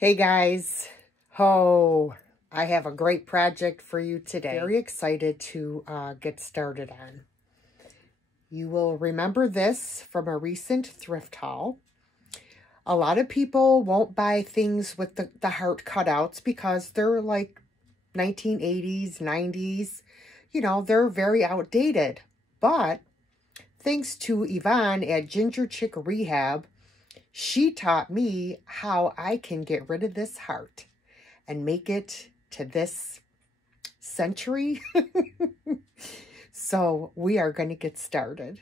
Hey guys, I have a great project for you today. Very excited to get started on. You will remember this from a recent thrift haul. A lot of people won't buy things with the heart cutouts because they're like 1980s, 90s. You know, they're very outdated. But thanks to Yvonne at Ginger Chick Rehab, she taught me how I can get rid of this heart and make it to this century. So we are going to get started.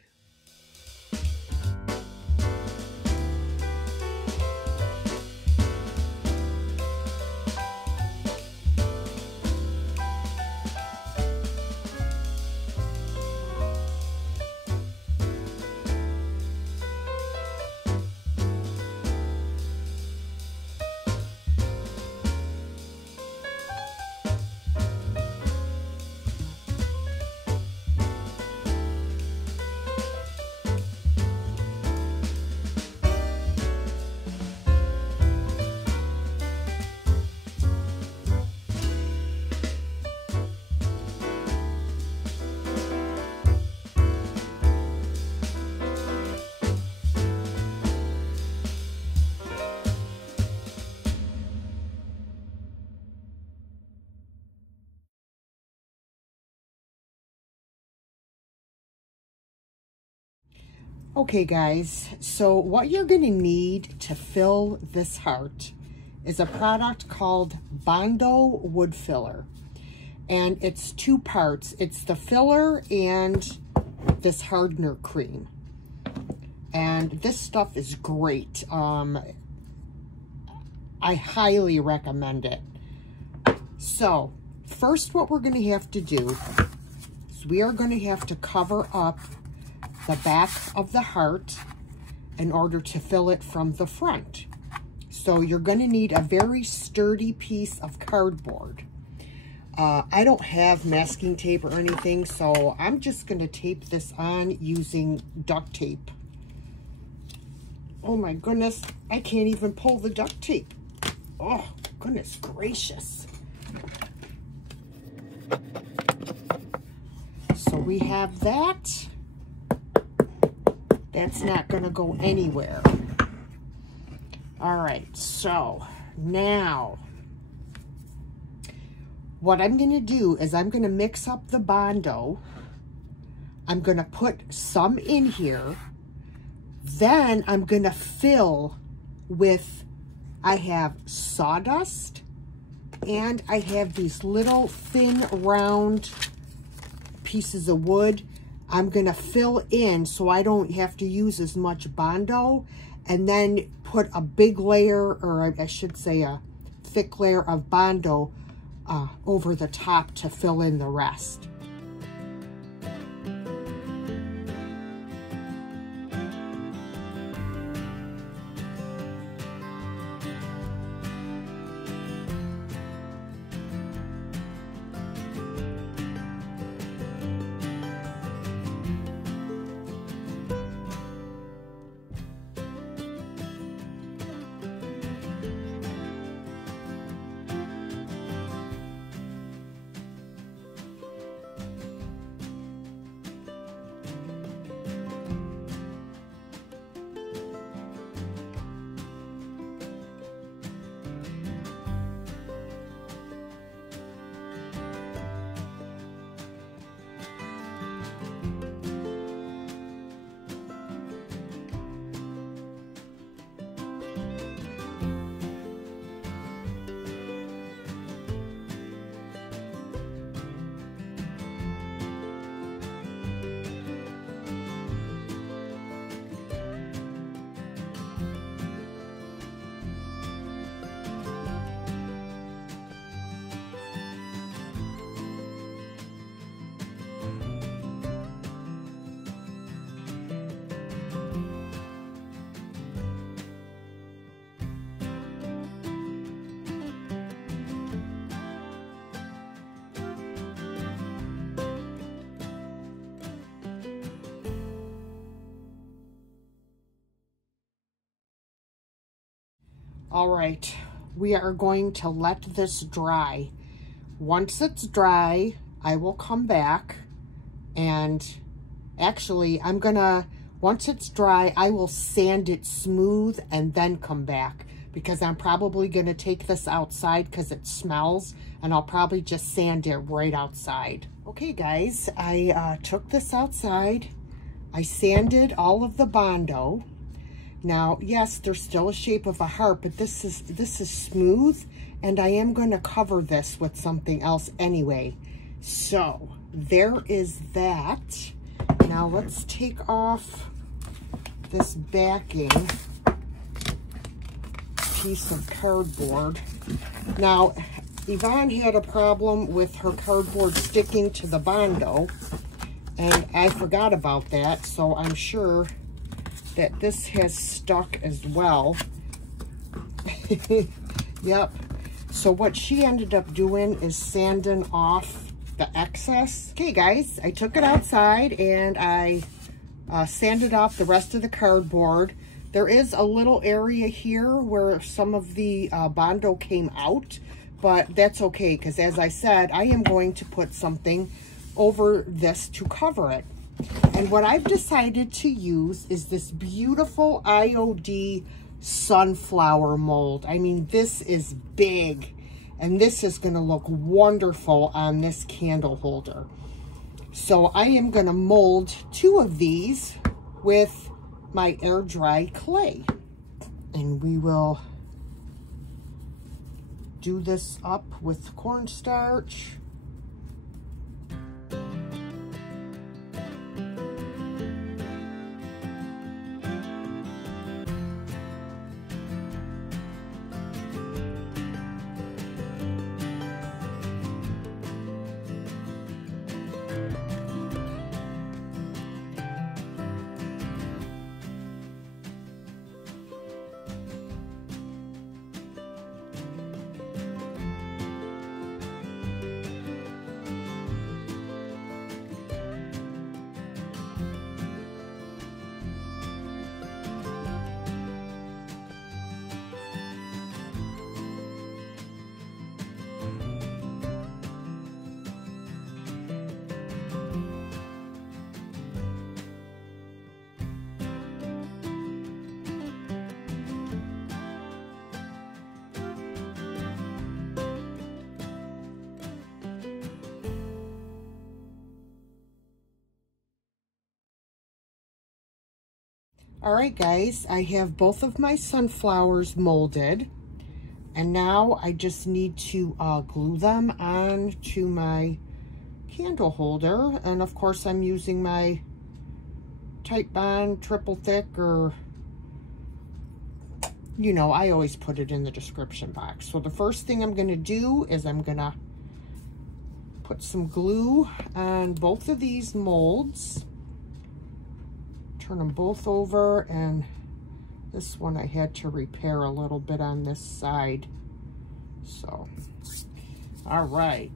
Okay guys, so what you're going to need to fill this heart is a product called Bondo Wood Filler. And it's two parts. It's the filler and this hardener cream. And this stuff is great. I highly recommend it. So first what we're going to have to do is we are going to have to cover up the back of the heart in order to fill it from the front. So you're going to need a very sturdy piece of cardboard. I don't have masking tape or anything, so I'm just going to tape this on using duct tape. Oh my goodness, I can't even pull the duct tape. Oh, goodness gracious. So we have that. That's not going to go anywhere. All right, so now what I'm going to do is I'm going to mix up the Bondo. I'm going to put some in here. Then I'm going to fill with, I have sawdust and I have these little thin round pieces of wood. I'm going to fill in so I don't have to use as much Bondo, and then put a big layer, or I should say a thick layer of Bondo over the top to fill in the rest. All right, we are going to let this dry. Once it's dry, I will come back and actually once it's dry, I will sand it smooth and then come back, because I'm probably gonna take this outside because it smells, and I'll probably just sand it right outside. Okay guys, I took this outside. I sanded all of the Bondo. Now, yes, there's still a shape of a heart, but this is smooth, and I am going to cover this with something else anyway. So, there is that. Now, let's take off this backing piece of cardboard. Now, Yvonne had a problem with her cardboard sticking to the Bondo, and I forgot about that, so I'm sure that this has stuck as well. Yep. So what she ended up doing is sanding off the excess. Okay guys, I took it outside and I sanded off the rest of the cardboard. There is a little area here where some of the Bondo came out, but that's okay, because as I said, I am going to put something over this to cover it. And what I've decided to use is this beautiful IOD sunflower mold. I mean, this is big, and this is going to look wonderful on this candle holder. So I am going to mold 2 of these with my air dry clay. And we will do this up with cornstarch. All right, guys, I have both of my sunflowers molded, and now I just need to glue them on to my candle holder. And of course, I'm using my Type Bond triple thick, or, you know, I always put it in the description box. So the first thing I'm going to do is I'm going to put some glue on both of these molds. Turn them both over, and this one I had to repair a little bit on this side. So, all right.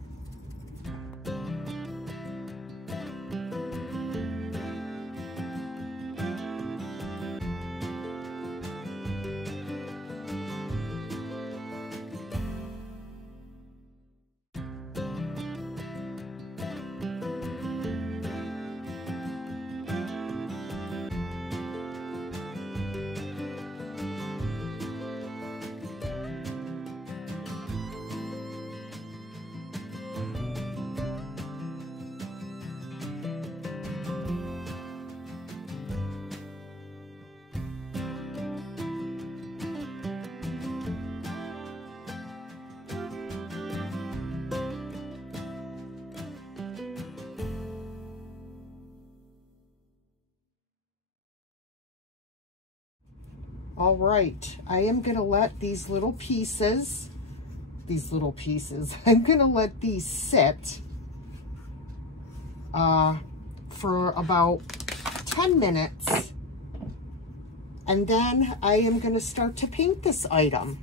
All right, I am gonna let these little pieces, I'm gonna let these sit for about 10 minutes. And then I am gonna start to paint this item.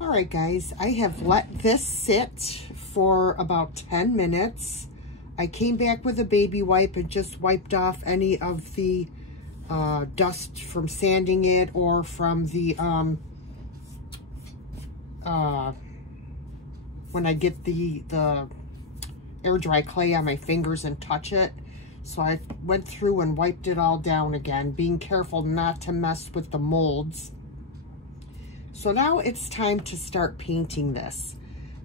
All right, guys, I have let this sit for about 10 minutes. I came back with a baby wipe and just wiped off any of the dust from sanding it, or from the when I get the air dry clay on my fingers and touch it. So I went through and wiped it all down again, being careful not to mess with the molds. So now it's time to start painting this.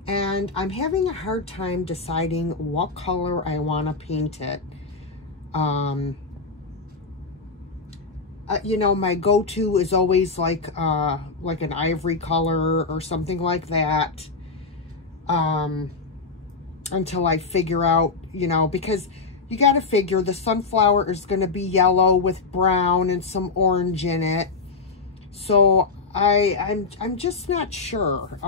And I'm having a hard time deciding what color I want to paint it. You know, my go-to is always like an ivory color or something like that. Until I figure out, you know, because you got to figure the sunflower is going to be yellow with brown and some orange in it. So I'm just not sure.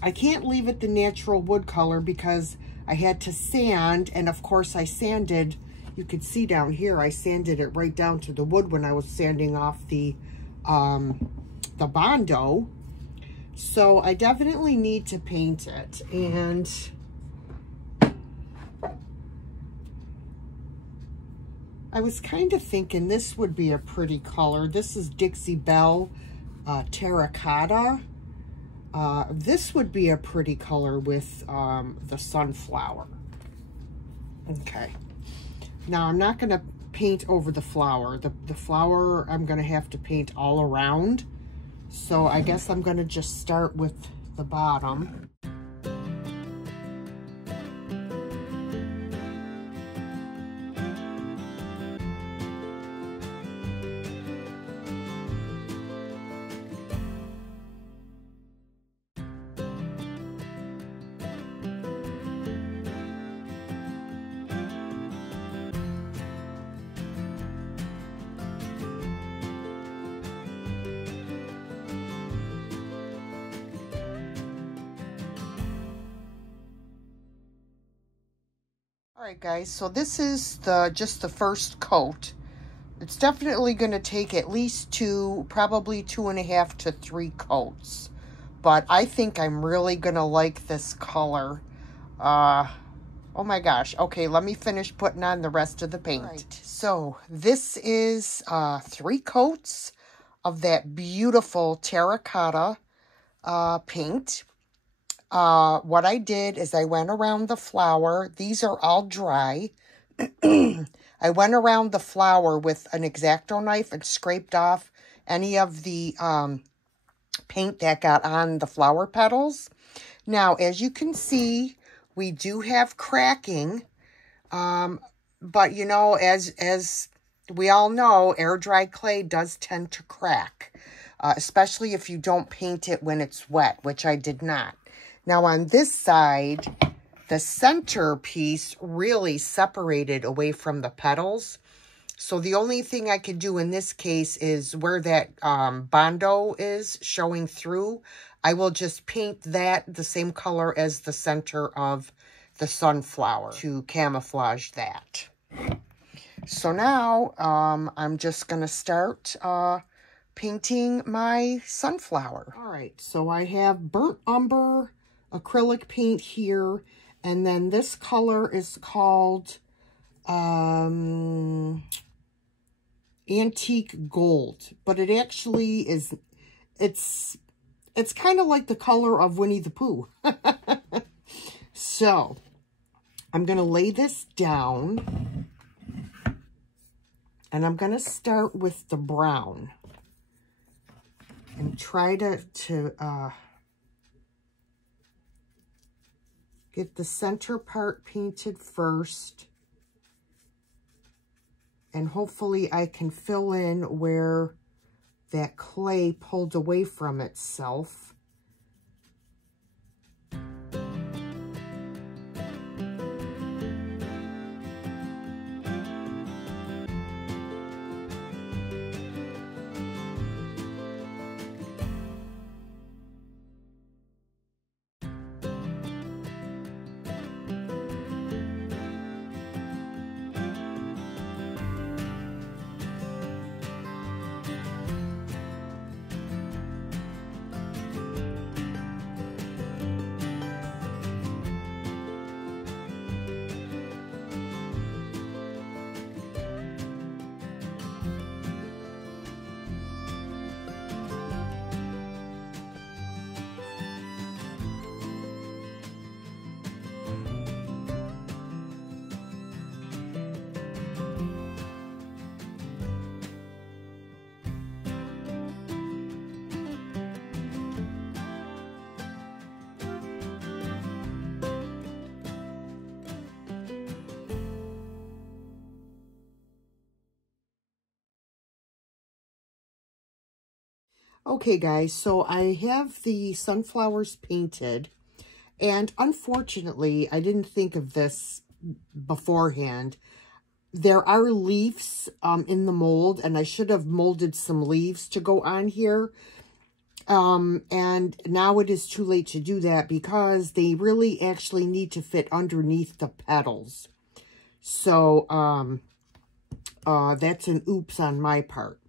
I can't leave it the natural wood color because I had to sand, and of course I sanded, you could see down here, I sanded it right down to the wood when I was sanding off the Bondo. So I definitely need to paint it, and I was kind of thinking this would be a pretty color. This is Dixie Belle Terracotta. This would be a pretty color with the sunflower. Okay. Now I'm not going to paint over the flower. The flower I'm going to have to paint all around. So I guess I'm going to just start with the bottom. All right, guys, so this is just the first coat. It's definitely going to take at least probably 2.5 to 3 coats. But I think I'm really going to like this color. Oh my gosh. Okay, let me finish putting on the rest of the paint. Right. So this is 3 coats of that beautiful terracotta paint. What I did is I went around the flower. These are all dry. I went around the flower with an X-Acto knife and scraped off any of the paint that got on the flower petals. Now, as you can see, we do have cracking. But, you know, as we all know, air-dry clay does tend to crack. Especially if you don't paint it when it's wet, which I did not. Now on this side, the center piece really separated away from the petals. So the only thing I could do in this case is where that Bondo is showing through, I will just paint that the same color as the center of the sunflower to camouflage that. So now I'm just going to start painting my sunflower. All right, so I have burnt umber acrylic paint here, and then this color is called antique gold, but it actually is, it's kind of like the color of Winnie the Pooh. So I'm going to lay this down, and I'm going to start with the brown and try to get the center part painted first, and hopefully I can fill in where that clay pulled away from itself. Okay, guys, so I have the sunflowers painted, and unfortunately, I didn't think of this beforehand. There are leaves in the mold, and I should have molded some leaves to go on here. And now it is too late to do that because they really actually need to fit underneath the petals. So, that's an oops on my part.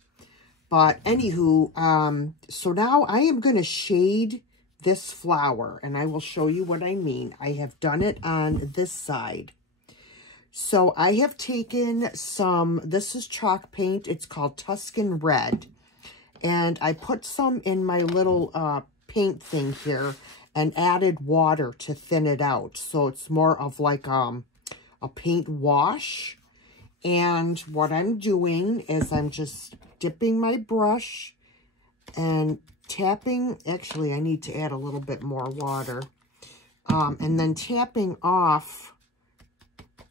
But anywho, so now I am going to shade this flower, and I will show you what I mean. I have done it on this side. So I have taken some, this is chalk paint. It's called Tuscan Red. And I put some in my little paint thing here and added water to thin it out. So it's more of like a paint wash. And what I'm doing is I'm just dipping my brush and tapping, actually I need to add a little bit more water, and then tapping off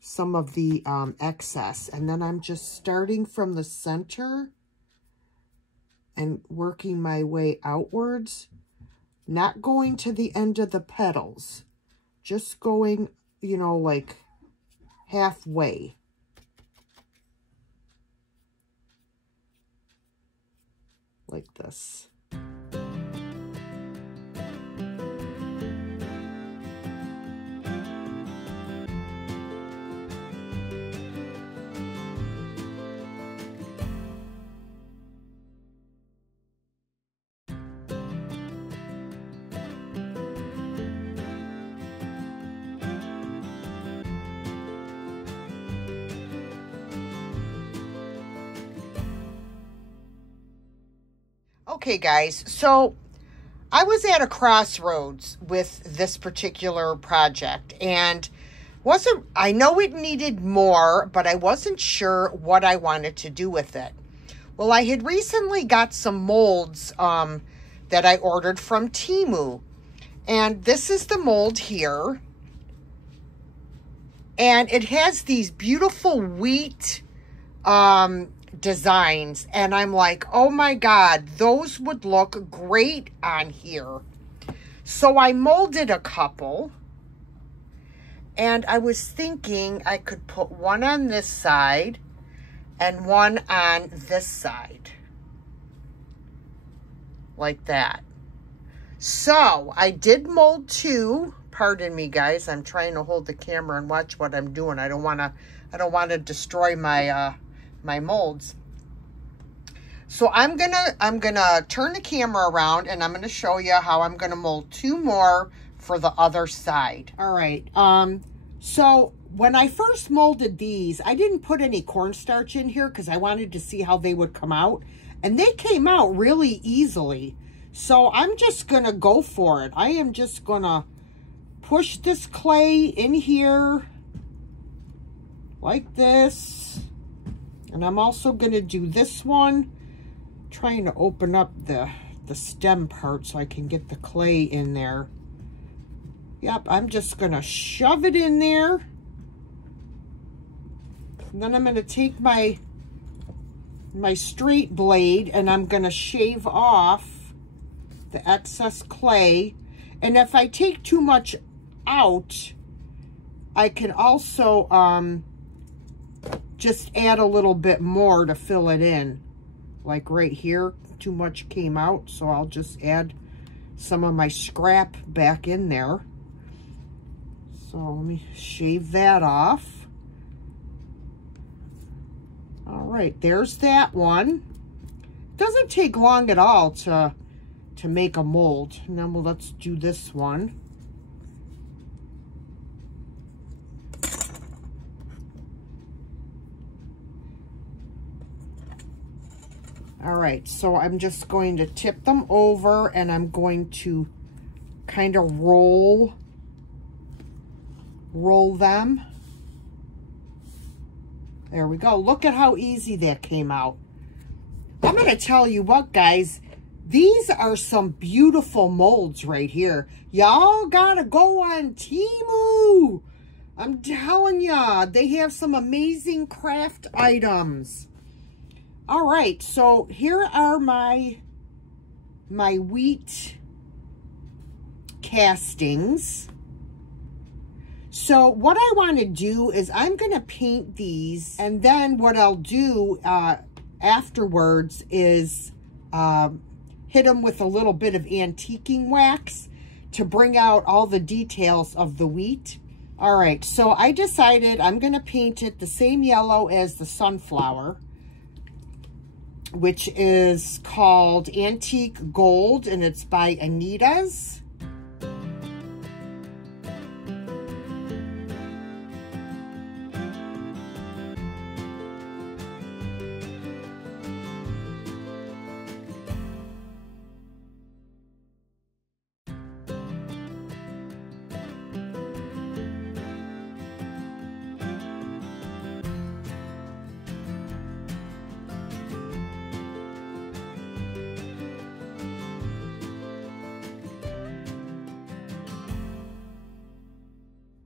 some of the excess. And then I'm just starting from the center and working my way outwards, not going to the end of the petals, just going, you know, like halfway. Like this. Okay, guys, so I was at a crossroads with this particular project, and I know it needed more, but I wasn't sure what I wanted to do with it. Well, I had recently got some molds that I ordered from Temu, and this is the mold here, and it has these beautiful wheat designs, and I'm like, oh my God, those would look great on here. So I molded a couple, and I was thinking I could put one on this side and one on this side, like that. So I did mold two. Pardon me, guys, I'm trying to hold the camera and watch what I'm doing. I don't want to destroy my my molds. So I'm gonna turn the camera around, and I'm gonna show you how I'm gonna mold two more for the other side. All right. So when I first molded these, I didn't put any cornstarch in here because I wanted to see how they would come out, and they came out really easily. So I'm just gonna go for it. I am just gonna push this clay in here like this. And I'm also going to do this one, trying to open up the stem part so I can get the clay in there. Yep, I'm just going to shove it in there. And then I'm going to take my straight blade, and I'm going to shave off the excess clay. And if I take too much out, I can also just add a little bit more to fill it in. Like right here, too much came out, so I'll just add some of my scrap back in there. So let me shave that off. All right, there's that one. Doesn't take long at all to make a mold. And then let's do this one. All right, so I'm just going to tip them over, and I'm going to kind of roll them. There we go. Look at how easy that came out. I'm going to tell you what, guys, these are some beautiful molds right here. Y'all gotta go on Temu. I'm telling ya, they have some amazing craft items. All right, so here are my my wheat castings. So what I want to do is I'm going to paint these, and then what I'll do afterwards is hit them with a little bit of antiquing wax to bring out all the details of the wheat. All right, so I decided I'm going to paint it the same yellow as the sunflower, which is called Antique Gold, and it's by Anita's.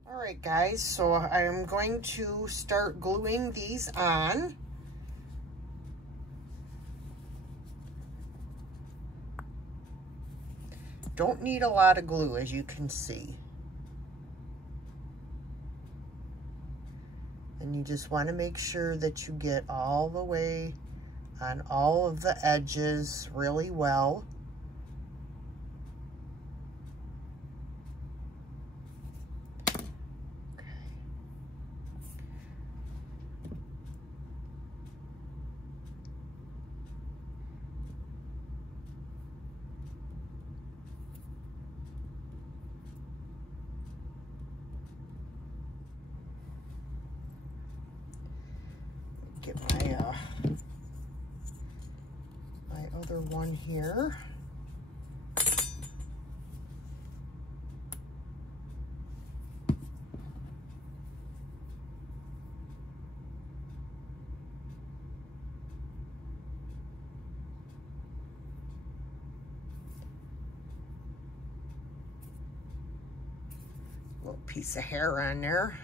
Alright guys, so I'm going to start gluing these on. Don't need a lot of glue, as you can see. And you just want to make sure that you get all the way on all of the edges really well. Get my other one here. Little piece of hair on there.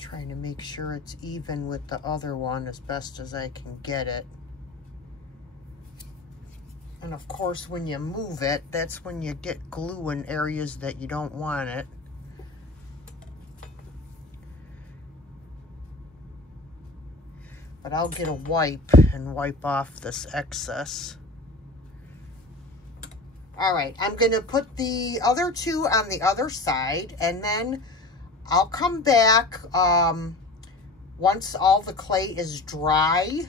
Trying to make sure it's even with the other one as best as I can get it. And of course, when you move it, that's when you get glue in areas that you don't want it. But I'll get a wipe and wipe off this excess. All right, I'm gonna put the other two on the other side, and then I'll come back once all the clay is dry,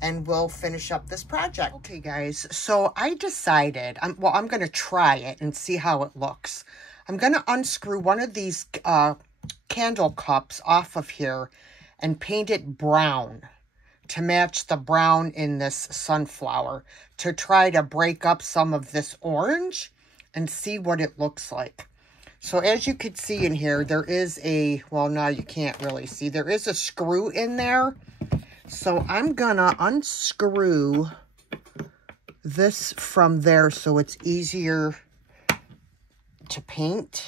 and we'll finish up this project. Okay, guys, so I decided, I'm going to try it and see how it looks. I'm going to unscrew one of these candle cups off of here and paint it brown to match the brown in this sunflower, to try to break up some of this orange and see what it looks like. So as you can see in here, there is a, well, now you can't really see, there is a screw in there. So I'm gonna unscrew this from there so it's easier to paint.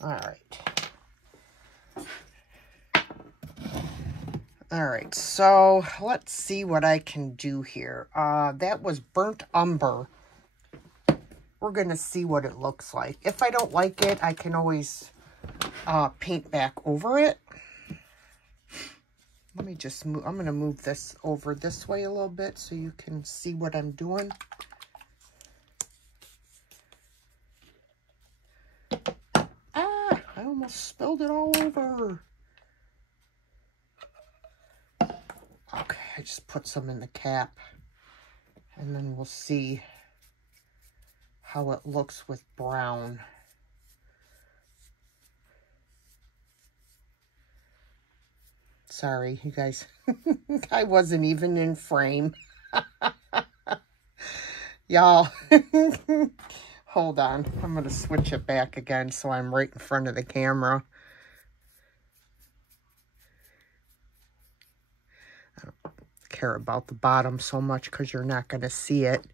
All right. All right, so let's see what I can do here. That was burnt umber. We're going to see what it looks like. If I don't like it, I can always paint back over it. Let me just move. I'm going to move this over this way a little bit so you can see what I'm doing. Ah, I almost spilled it all over. Okay, I just put some in the cap, and then we'll see how it looks with brown. Sorry, you guys, I wasn't even in frame. Y'all, hold on. I'm going to switch it back again so I'm right in front of the camera. I don't care about the bottom so much because you're not going to see it.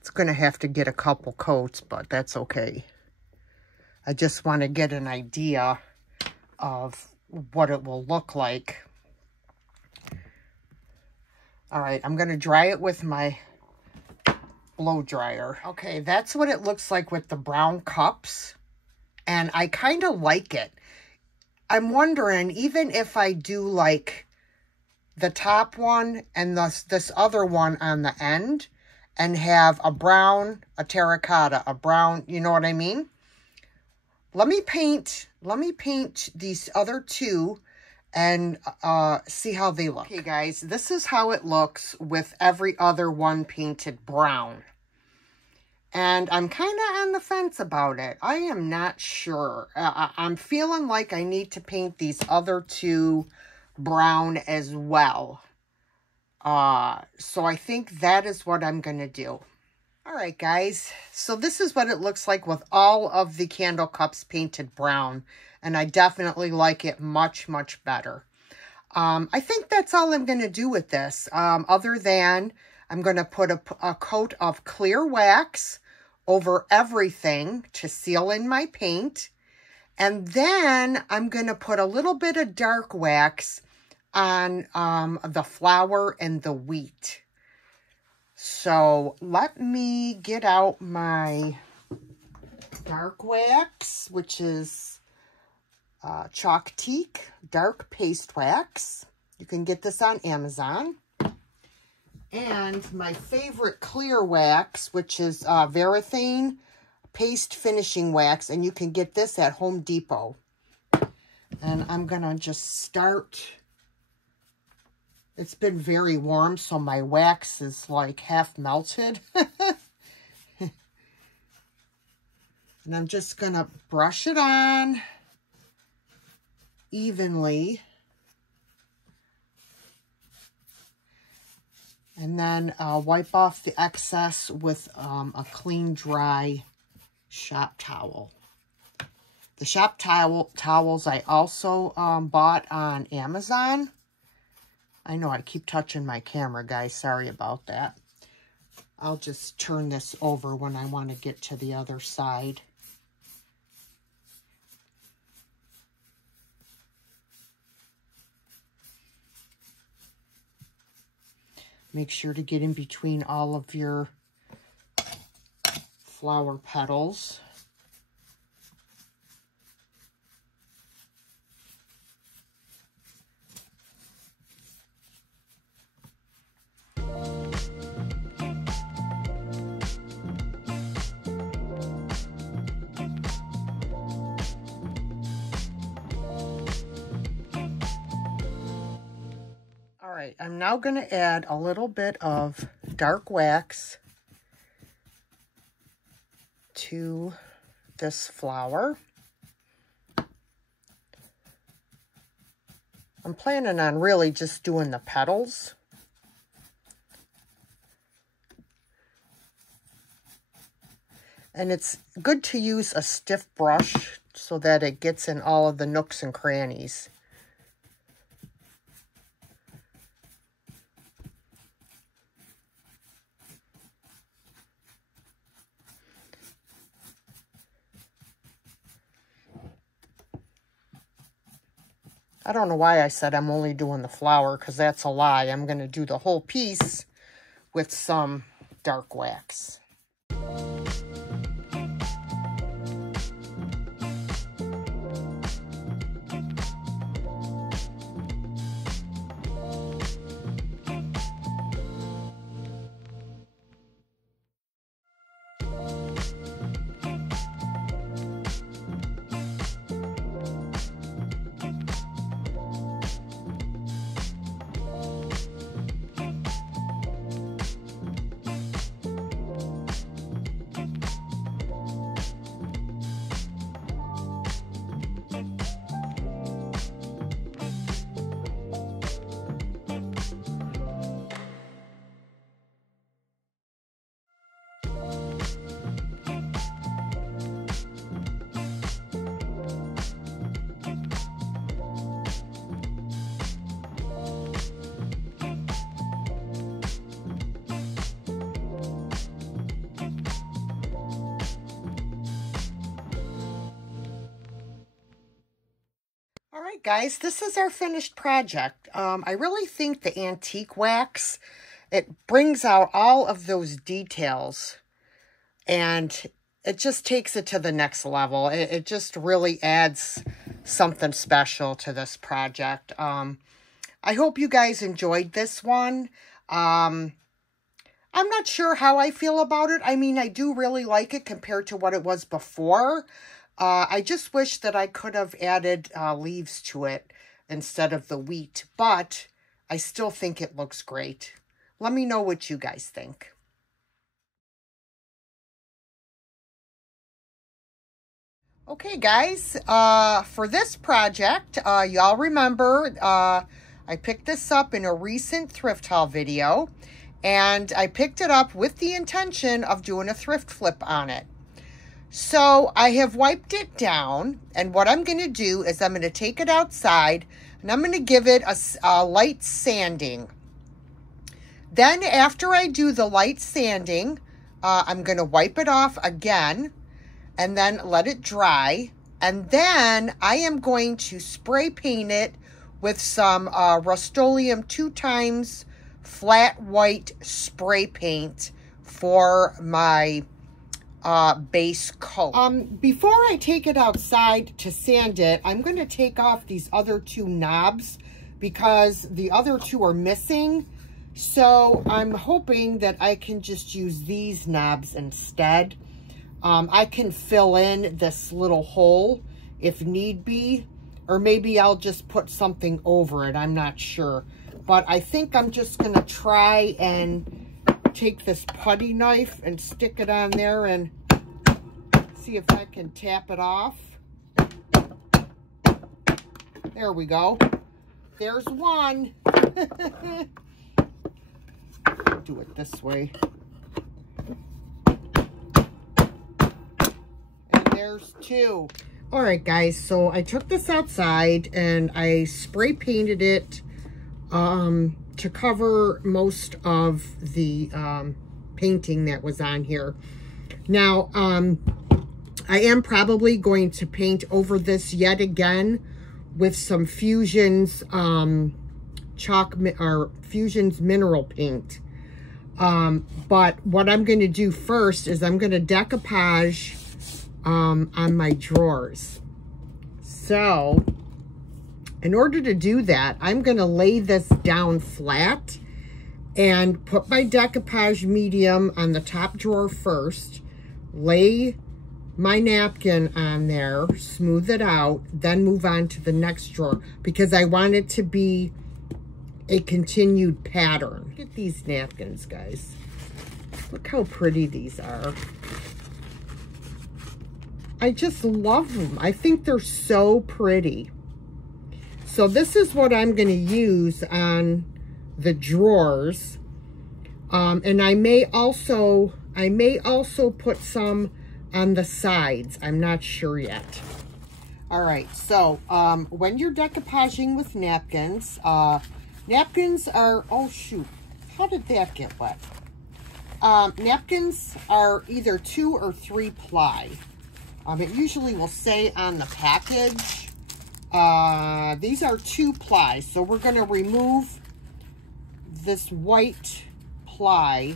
It's going to have to get a couple coats, but that's okay. I just want to get an idea of what it will look like. All right, I'm going to dry it with my blow dryer. Okay, that's what it looks like with the brown cups, and I kind of like it. I'm wondering, even if I do like the top one and this other one on the end, and have a brown, a terracotta, a brown, you know what I mean? Let me paint these other two and see how they look. Okay, guys, this is how it looks with every other one painted brown. And I'm kind of on the fence about it. I am not sure. I'm feeling like I need to paint these other two brown as well. So I think that is what I'm going to do. All right, guys. So this is what it looks like with all of the candle cups painted brown. And I definitely like it much, much better. I think that's all I'm going to do with this. Other than I'm going to put a coat of clear wax over everything to seal in my paint. And then I'm going to put a little bit of dark wax on the flour and the wheat. So let me get out my dark wax, which is Chalk Teak dark paste wax. You can get this on Amazon. And my favorite clear wax, which is Varathane paste finishing wax, and you can get this at Home Depot. And I'm gonna just start. It's been very warm, so my wax is like half melted. And I'm just going to brush it on evenly. And then wipe off the excess with a clean, dry shop towel. The shop towels I also bought on Amazon. I know I keep touching my camera, guys. Sorry about that. I'll just turn this over when I want to get to the other side. Make sure to get in between all of your flower petals. Alright, I'm now going to add a little bit of dark wax to this flower. I'm planning on really just doing the petals. And it's good to use a stiff brush so that it gets in all of the nooks and crannies. I don't know why I said I'm only doing the flower, because that's a lie. I'm going to do the whole piece with some dark wax. All right, guys, this is our finished project. I really think the antique wax, it brings out all of those details and it just takes it to the next level. It just really adds something special to this project. I hope you guys enjoyed this one. I'm not sure how I feel about it. I mean, I do really like it compared to what it was before. I just wish that I could have added leaves to it instead of the wheat, but I still think it looks great. Let me know what you guys think. Okay, guys, for this project, y'all remember, I picked this up in a recent thrift haul video, and I picked it up with the intention of doing a thrift flip on it. So I have wiped it down, and what I'm going to do is I'm going to take it outside, and I'm going to give it a light sanding. Then after I do the light sanding, I'm going to wipe it off again, and then let it dry. And then I am going to spray paint it with some Rustoleum 2x flat white spray paint for my base coat. Before I take it outside to sand it, I'm going to take off these other two knobs because the other two are missing. So I'm hoping that I can just use these knobs instead. I can fill in this little hole if need be, or maybe I'll just put something over it. I'm not sure, but I think I'm just going to try and take this putty knife and stick it on there and see if I can tap it off. There we go. There's one. Do it this way. And there's two. All right, guys, so I took this outside and I spray painted it to cover most of the painting that was on here. Now, I am probably going to paint over this yet again with some Fusion's Fusion's mineral paint. But what I'm going to do first is I'm going to decoupage on my drawers. So in order to do that, I'm going to lay this down flat and put my decoupage medium on the top drawer first, lay my napkin on there, smooth it out, then move on to the next drawer because I want it to be a continued pattern. Look at these napkins, guys. Look how pretty these are. I just love them. I think they're so pretty. So this is what I'm going to use on the drawers. And I may also put some on the sides. I'm not sure yet. All right, so when you're decoupaging with napkins, napkins are, oh shoot, how did that get wet? Napkins are either 2 or 3 ply. It usually will say on the package. These are 2 ply, so we're going to remove this white ply.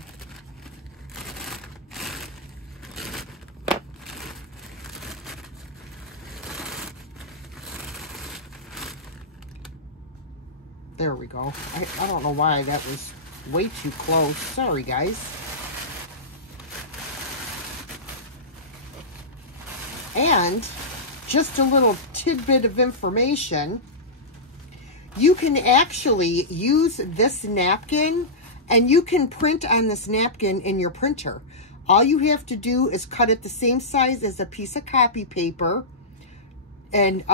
There we go. I don't know why that was way too close. Sorry, guys. And just a little tidbit of information. You can actually use this napkin and you can print on this napkin in your printer. All you have to do is cut it the same size as a piece of copy paper and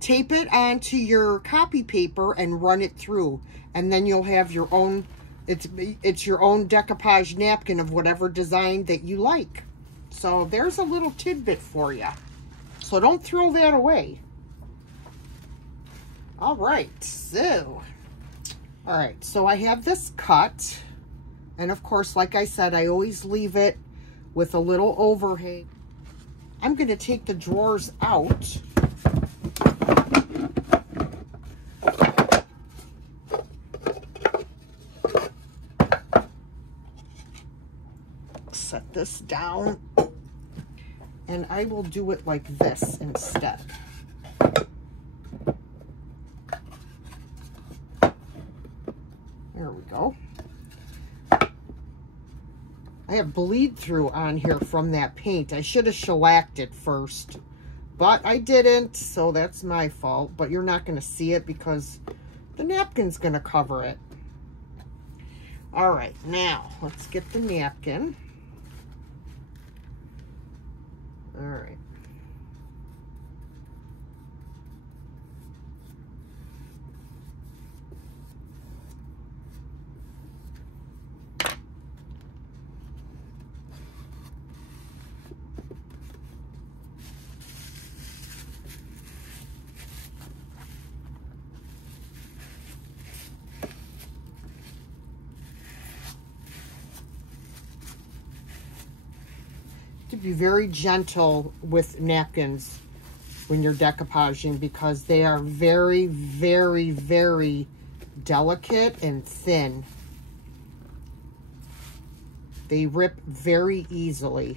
tape it onto your copy paper and run it through. And then you'll have your own, it's your own decoupage napkin of whatever design that you like. So there's a little tidbit for you. So don't throw that away. All right, so I have this cut. And of course, like I said, I always leave it with a little overhang. I'm going to take the drawers out. this down. And I will do it like this instead. There we go. I have bleed through on here from that paint. I should have shellacked it first, but I didn't, so that's my fault. But you're not going to see it because the napkin's going to cover it. All right, now let's get the napkin. All right. To be very gentle with napkins when you're decoupaging because they are very, very, very delicate and thin. They rip very easily.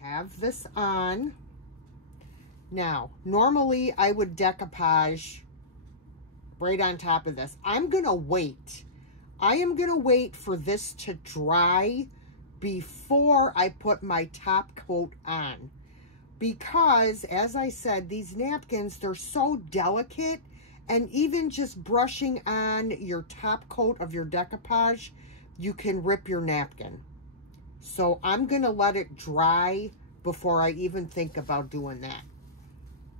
Have this on. Now, normally I would decoupage right on top of this. I'm going to wait. I am going to wait for this to dry before I put my top coat on. Because, as I said, these napkins, they're so delicate, and even just brushing on your top coat of your decoupage, you can rip your napkin. So I'm going to let it dry before I even think about doing that.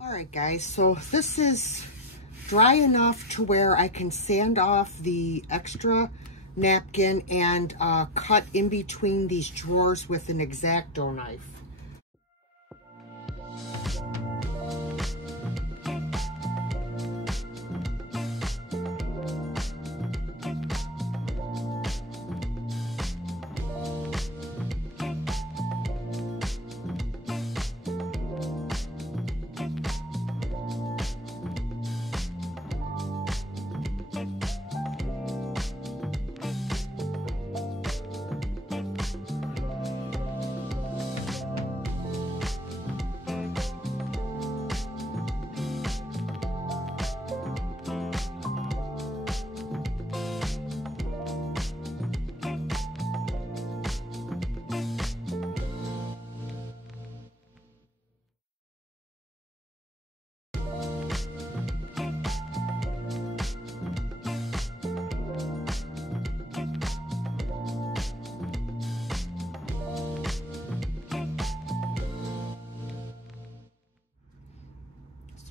All right, guys, so this is dry enough to where I can sand off the extra napkin and cut in between these drawers with an X-Acto knife.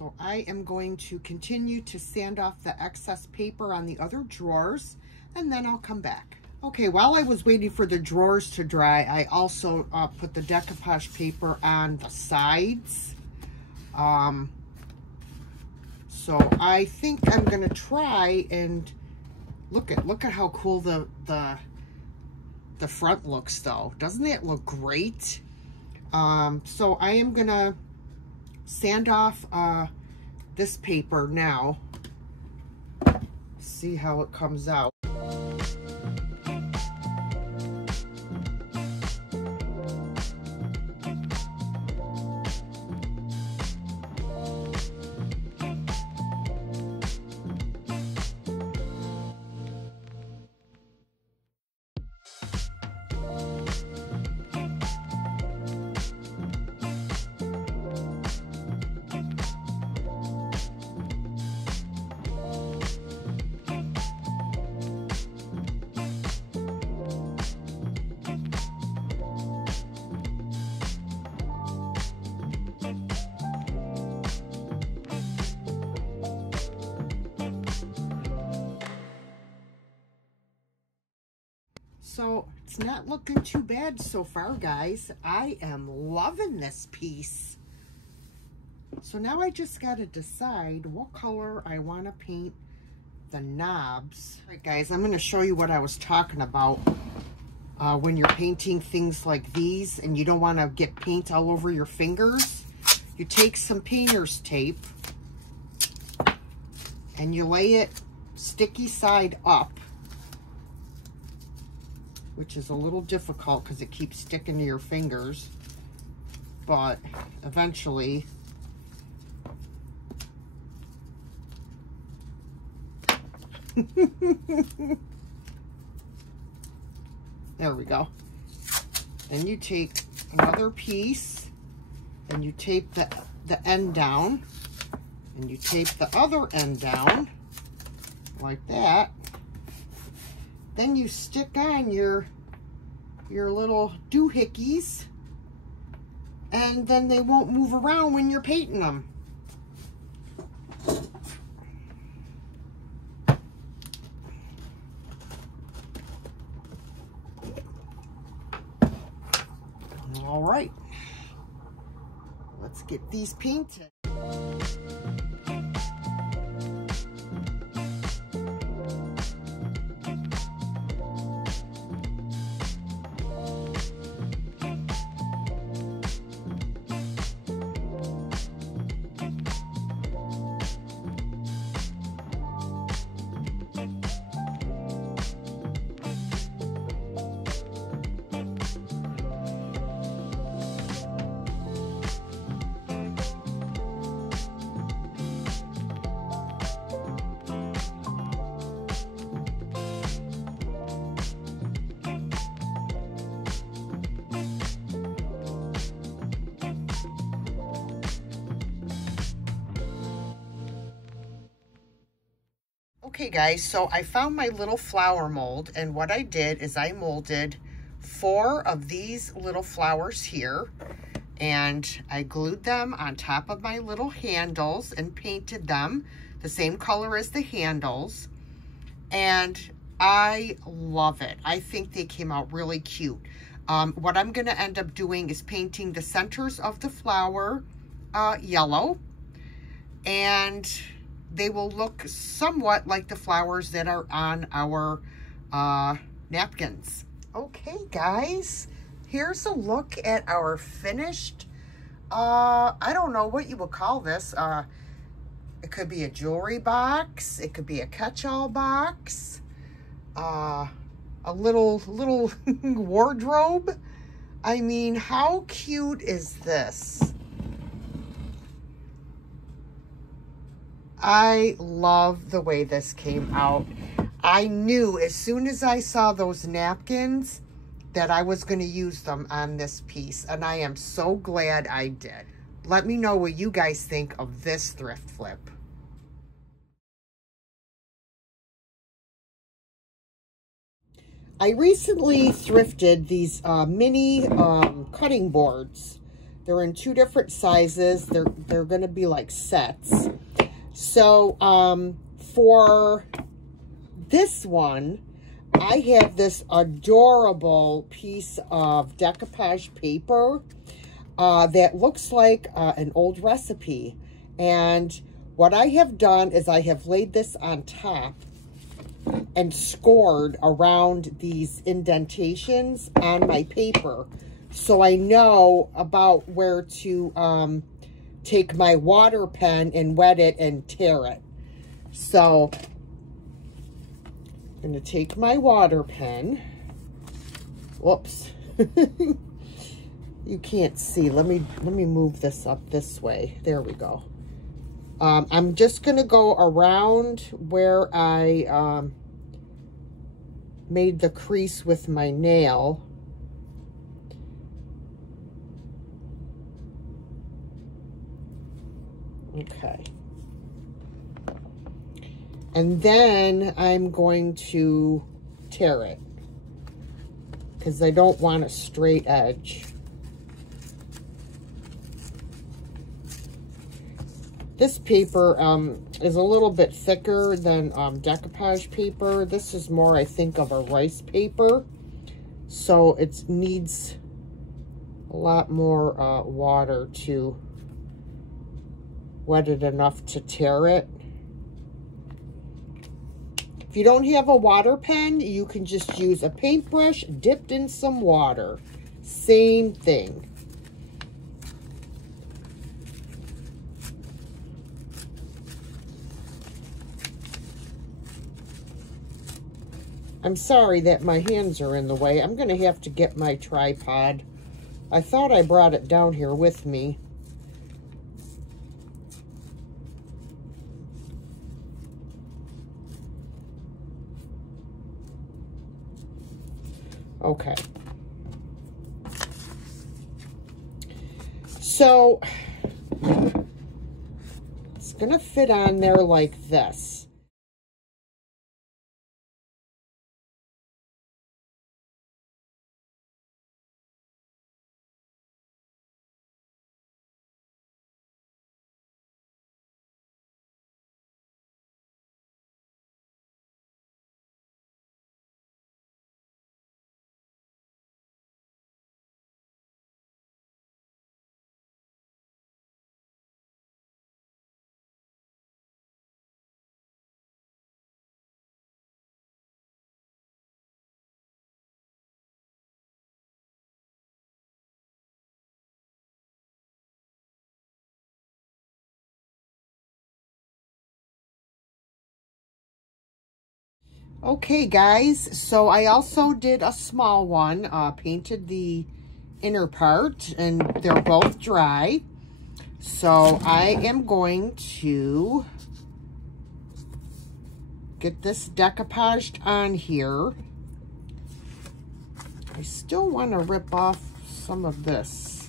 So I am going to continue to sand off the excess paper on the other drawers, and then I'll come back. Okay, while I was waiting for the drawers to dry, I also put the decoupage paper on the sides. So I think I'm gonna try and look at how cool the front looks though. Doesn't that look great? So I am gonna sand off this paper now. See how it comes out. So it's not looking too bad so far, guys. I am loving this piece. So now I just got to decide what color I want to paint the knobs. All right, guys, I'm going to show you what I was talking about when you're painting things like these and you don't want to get paint all over your fingers. You take some painter's tape and you lay it sticky side up, which is a little difficult because it keeps sticking to your fingers, but eventually there we go. Then you take another piece and you tape the end down, and you tape the other end down like that. Then you stick on your little doohickeys, and then they won't move around when you're painting them. All right, let's get these painted. Okay guys, so I found my little flower mold, and what I did is I molded 4 of these little flowers here, and I glued them on top of my little handles and painted them the same color as the handles, and I love it. I think they came out really cute. What I'm going to end up doing is painting the centers of the flower yellow, and they will look somewhat like the flowers that are on our napkins. Okay, guys, here's a look at our finished, I don't know what you would call this. It could be a jewelry box. It could be a catch-all box. A little wardrobe. I mean, how cute is this? I love the way this came out. I knew as soon as I saw those napkins that I was going to use them on this piece, and I am so glad I did. Let me know what you guys think of this thrift flip. I recently thrifted these mini cutting boards. They're in 2 different sizes. They're going to be like sets. So, for this one, I have this adorable piece of decoupage paper that looks like an old recipe. And what I have done is I have laid this on top and scored around these indentations on my paper, so I know about where to take my water pen and wet it and tear it. So I'm going to take my water pen. Whoops. You can't see. Let me move this up this way. There we go. I'm just going to go around where I made the crease with my nail. Okay. And then I'm going to tear it because I don't want a straight edge. This paper is a little bit thicker than decoupage paper. This is more, I think, of a rice paper. So it needs a lot more water to wet it enough to tear it. If you don't have a water pen, you can just use a paintbrush dipped in some water. Same thing. I'm sorry that my hands are in the way. I'm going to have to get my tripod. I thought I brought it down here with me. Okay. So, it's going to fit on there like this. Okay, guys, so I also did a small one, painted the inner part, and they're both dry. So I am going to get this decoupaged on here. I still want to rip off some of this.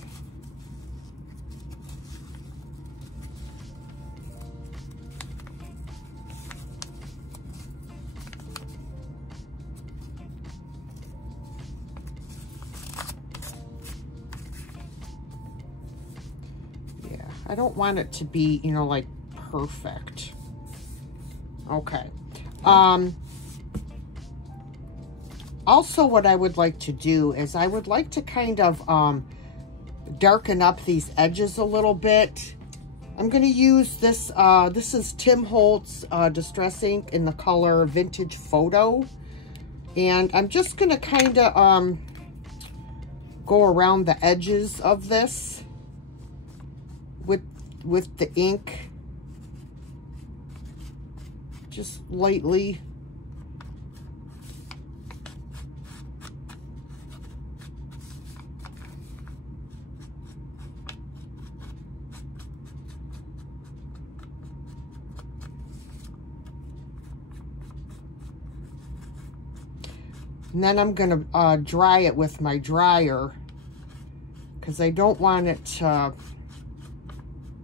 I don't want it to be, you know, like perfect. Okay. Also what I would like to do is I would like to kind of darken up these edges a little bit. I'm going to use this, this is Tim Holtz Distress Ink in the color Vintage Photo. And I'm just going to kind of go around the edges of this with the ink, just lightly. And then I'm going to dry it with my dryer because I don't want it to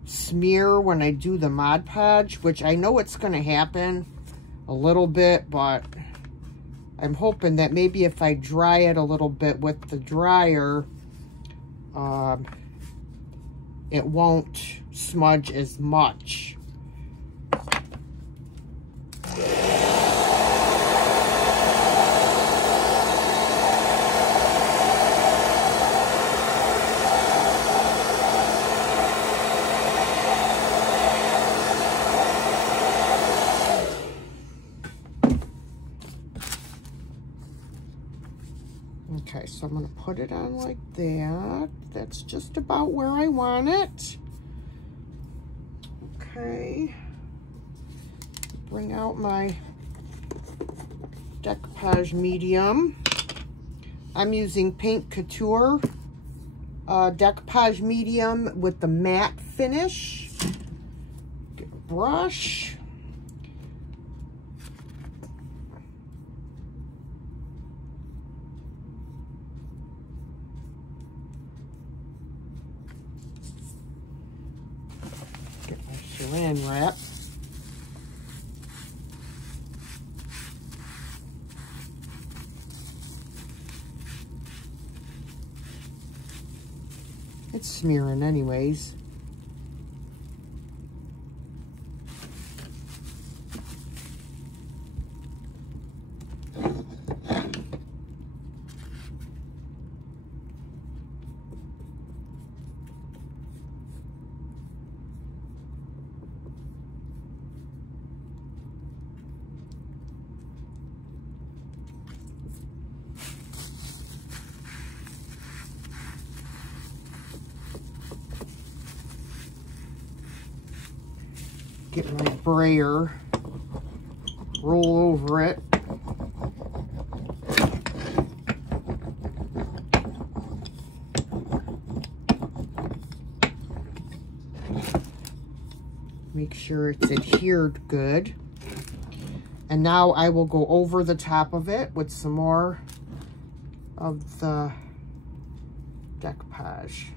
smear when I do the Mod Podge, which I know it's going to happen a little bit, but I'm hoping that maybe if I dry it a little bit with the dryer, it won't smudge as much. Okay, so I'm going to put it on like that. That's just about where I want it. Okay. Bring out my decoupage medium. I'm using Paint Couture decoupage medium with the matte finish. Get a brush. Saran wrap. It's smearing anyways. Get my brayer, roll over it. Make sure it's adhered good. And now I will go over the top of it with some more of the decoupage.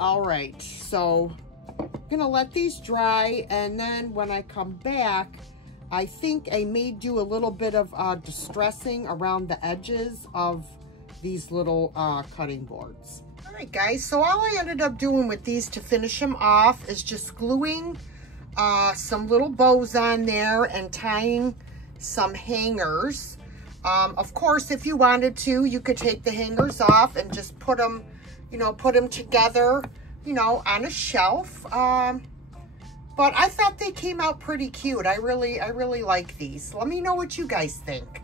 All right, so I'm gonna let these dry, and then when I come back, I think I may do a little bit of distressing around the edges of these little cutting boards. All right, guys, so all I ended up doing with these to finish them off is just gluing some little bows on there and tying some hangers. Of course, if you wanted to, you could take the hangers off and just put them, you know, put them together, you know, on a shelf. But I thought they came out pretty cute. I really like these. Let me know what you guys think.